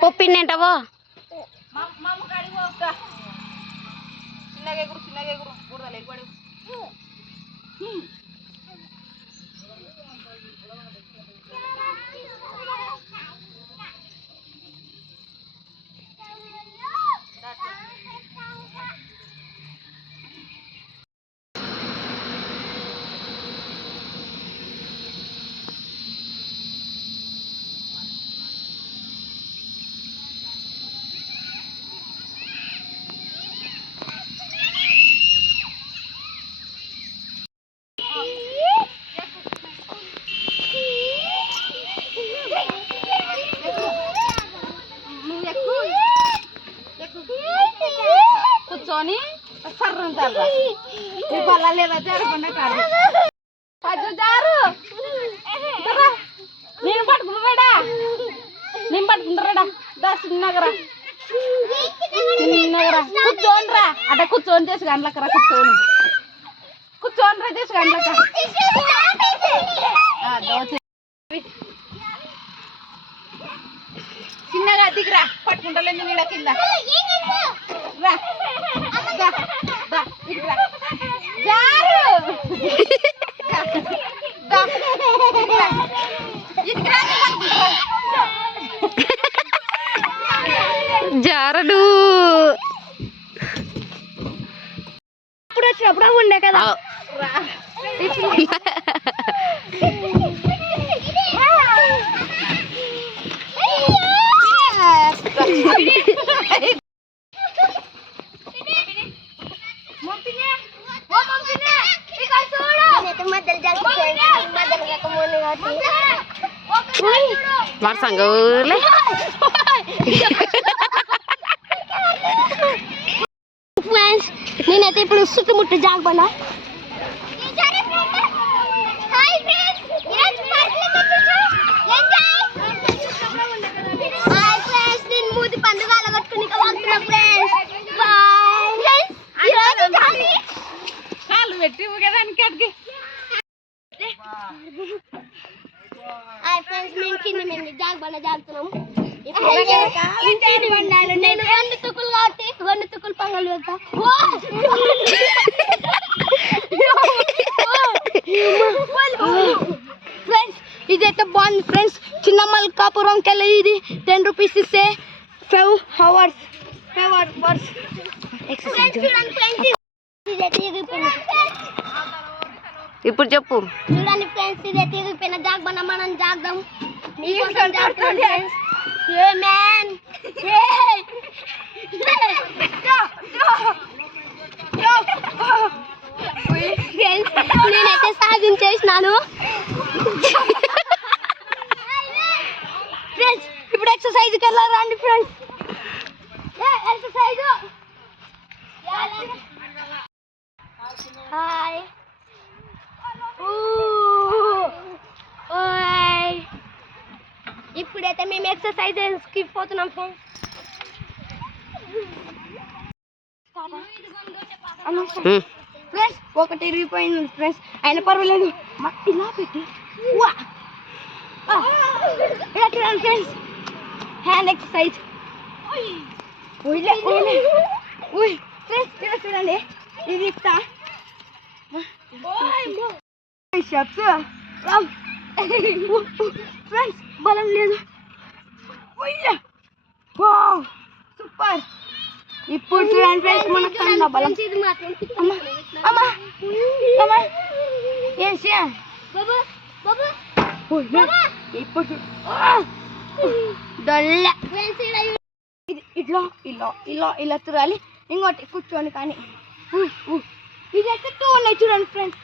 పొప్పిండేంటవో చిన్నగా ఎగురు బురదలు ఎగుడు కూర్చొని సర్రంటారు నీ బల్ల లేదా జరగకుండా కాదు జారు నేను పట్టుకుంటాడా దా చిన్నగరా కూర్చోని రా అట కూర్చొని చేసి గంటలకరా కూర్చోని రా చేసి గంటలక చిన్నగా దిగిరా పట్టుకుంటలేదు నీడ కింద రా జారడు ఇప్పుడు వచ్చినప్పుడు ఉండే కదా వాడు సంగూలే ఫ్రెండ్స్ నేనైతే ఇప్పుడు చుట్టుముట్టు జాగ్బన్నా కాళ్ళు పెట్టి ఊగేదానికి అడిగి ఫ్రెండ్స్ మేము కింద జాగ్బన్నా జాగుతున్నాము నేను 2 తుక్కులు కాబట్టి 2 తుక్కులు పంగలు వెళ్తా ఫ్రెండ్స్ ఇదైతే బాగుంది ఫ్రెండ్స్ చిన్న మల్కాపురంకి వెళ్ళి ఇది 10 రూపీస్ ఇస్తే 5 అవర్స్ ఇప్పుడు చెప్పు చూడండి ఫ్రెండ్స్ ఇదైతే ఎగిరిపోయిన జాగ్బన్నా మనం జాగ్దాం నేనైతే సాధించేసినాను ఫ్రెండ్స్ ఇప్పుడు ఎక్సర్సైజ్కి వెళ్ళారండి ఫ్రెండ్స్ ఎక్సర్సైజ్ హాయ్ ఇప్పుడైతే మేము ఎక్సర్సైజెస్కి పోతున్నాం ఫ్రెండ్స్ ఫ్రెండ్స్ ఒకటి ఇరిగిపోయింది ఫ్రెండ్స్ అయినా పర్వాలేదు ఇలా పెట్టి ఇలా చూడండి ఫ్రెండ్స్ హ్యాండ్ ఎక్సర్సైజ్ ఫ్రెండ్స్ ఇలా చూడండి ఇది ఇస్తా ఫ్రెండ్స్ బలం లేదు సూపర్ ఇప్పుడు చూడండి ఫ్రెండ్స్ మనకు కన్నా బలం అమ్మా ఏం ఇప్పుడు ఇట్లా ఇలా ఇలా ఇలా చూడాలి ఇంకోటి కూర్చోండి కానీ ఇదైతే 2 ఉన్నాయి చూడండి ఫ్రెండ్స్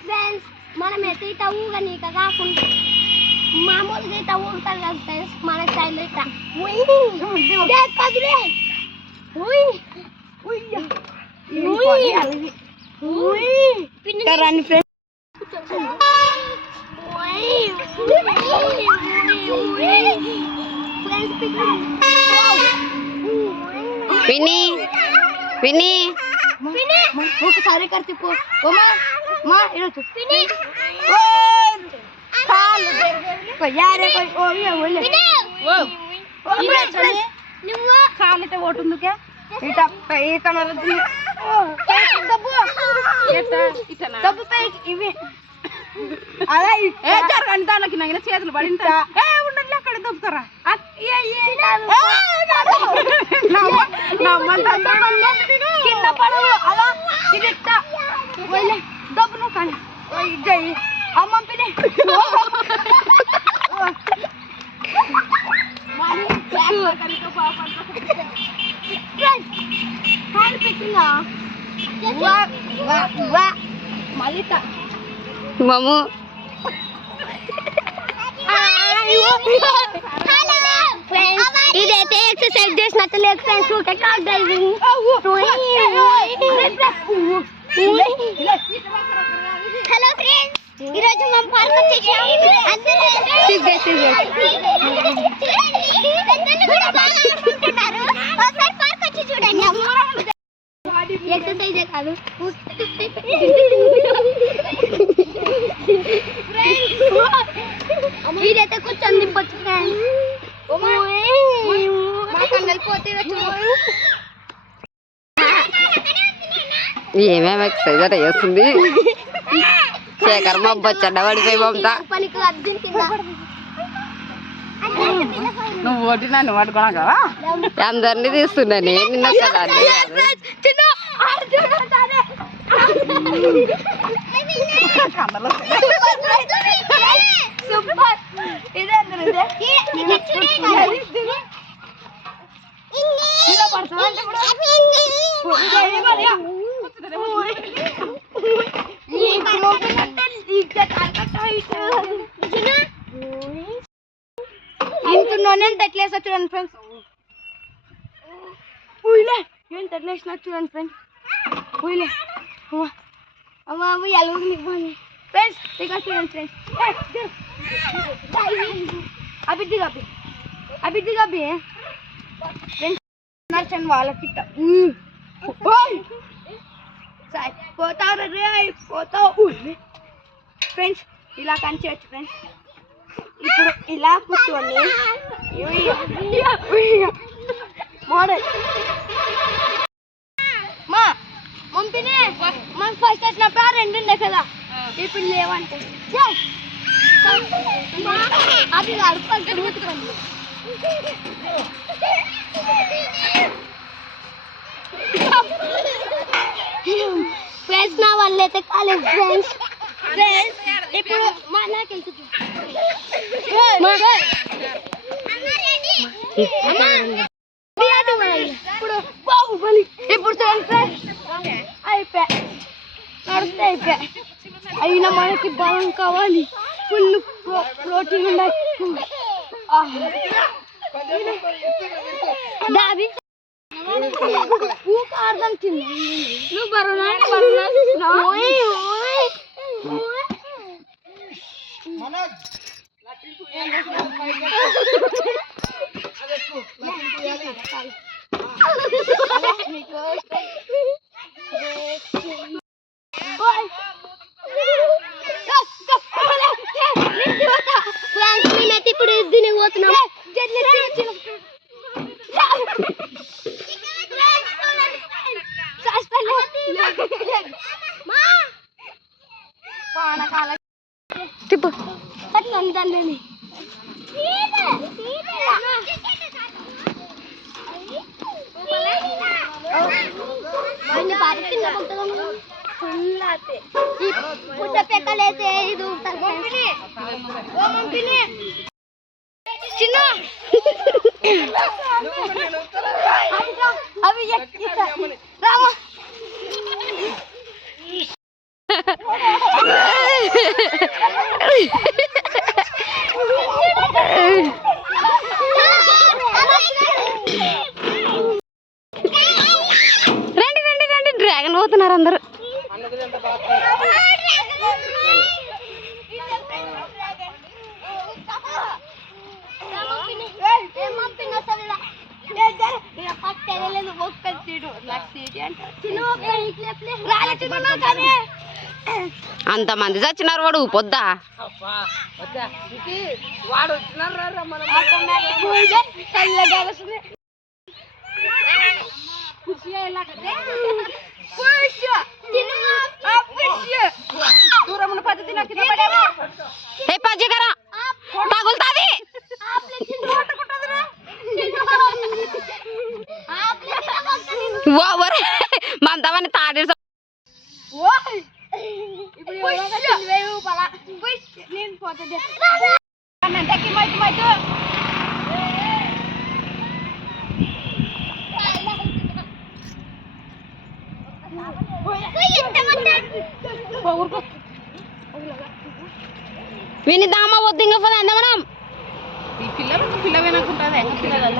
ఫ్రెండ్స్ మనమైతే ఇట్లా ఊగనీక కాకుండా మామూలుగా ఇట్లా ఊగుతారు కదా ఫ్రెండ్స్ మన స్టైల్ ఇట్లా రండి ఫ్రెండ్స్ విని ఒకసారి करते को మా ఈరోజు యారే నువ్వు కాలితే ఓటుందుకే డబ్బు పైకి ఇవి అలా జరగండి దానికి నగిన చేతులు పడిందా ఉండండి అక్కడ దొబ్బుతారా కింద పడవు అలా ఇది డబ్బు నువ్వు కానీ అమ్మ పిని పెట్టిందా మళ్ళీ మాము ఇదైతే ఎక్సర్సైజ్ చేసినట్టు లేదు ఫ్రెండ్స్ ఊకే కార్ డ్రైవింగ్ హలో ఫ్రెండ్స్ ఈరోజు మేము పార్క్ వచ్చేసాం ఎక్సర్సైజ్ కాదు ఇదైతే కూర్చొని దింపొచ్చు ఫ్రెండ్స్ పోతే ఏమేమి ఎక్సైజ్ అట చేస్తుంది శేఖర్ మా బొచ్చండ పడిపోయి పంపుతా పనికి అర్జున్ కింద నువ్వు ఓటి నన్ను పట్టుకున్నా కదా అందరినీ తీస్తున్నా నేను నిన్న కదా సూపర్ ఇదే ఇంత ఎట్లేసా చూడండి ఫ్రెండ్స్ ఏం తట్లేసినా చూడండి ఫ్రెండ్స్ ఊయిలే అమ్మ అమ్మ ఎలుగుని ఫ్రెండ్స్ ఇక్కడ చూడండి ఫ్రెండ్స్ అభిద్ది గబ్బి అభిద్ది గబ్బి ఫ్రెండ్స్ నచ్చండి వాళ్ళకి పోతావు రే పోతావు ఫ్రెండ్స్ ఇలా కంచేయచ్చు ఫ్రెండ్స్ ఇప్పుడు ఇలా కూర్చోండి మోడల్ మా పంపినే మనకు ఫస్ట్ వచ్చినప్పుడు 2 ఉండే కదా ఇప్పుడు లేవంటే అది అడుగుతుంది ఫ్రెండ్స్ నా వల్ల అయితే కాలేదు ఫ్రెండ్స్ ఇప్పుడు మా నాకెళ్తుంది ఇప్పుడు బాహుబలి ఇప్పుడు చూడండి ఫ్రెండ్స్ అయిపోయా నడిస్తే అయిపోయా అయినా మనకి బలం కావాలి ఫుల్ ప్రోటీన్ ఉండాలి దాబి అర్థం తింది నువ్వు బరునా మేమైతే ఇప్పుడు దీన్ని పోతున్నాం తిప్పు తండ్రి పుట్ట పెక్కలేతే ఇది చిన్న అవి రామా రండి రండి రండి డ్రాగన్ పోతున్నారు అందరూ అంతమంది చచ్చినారు వాడు పొద్దా దూరం ఉన్న పద్ధతి నాకు ఏ పచ్చికరా తగులుతాది ఓవరే మంతమని తాడి నేను పోతుంది విని దామా వద్దు ఇంకా పోదా మనం ఈ పిల్ల వినకుంటుంది పిల్లల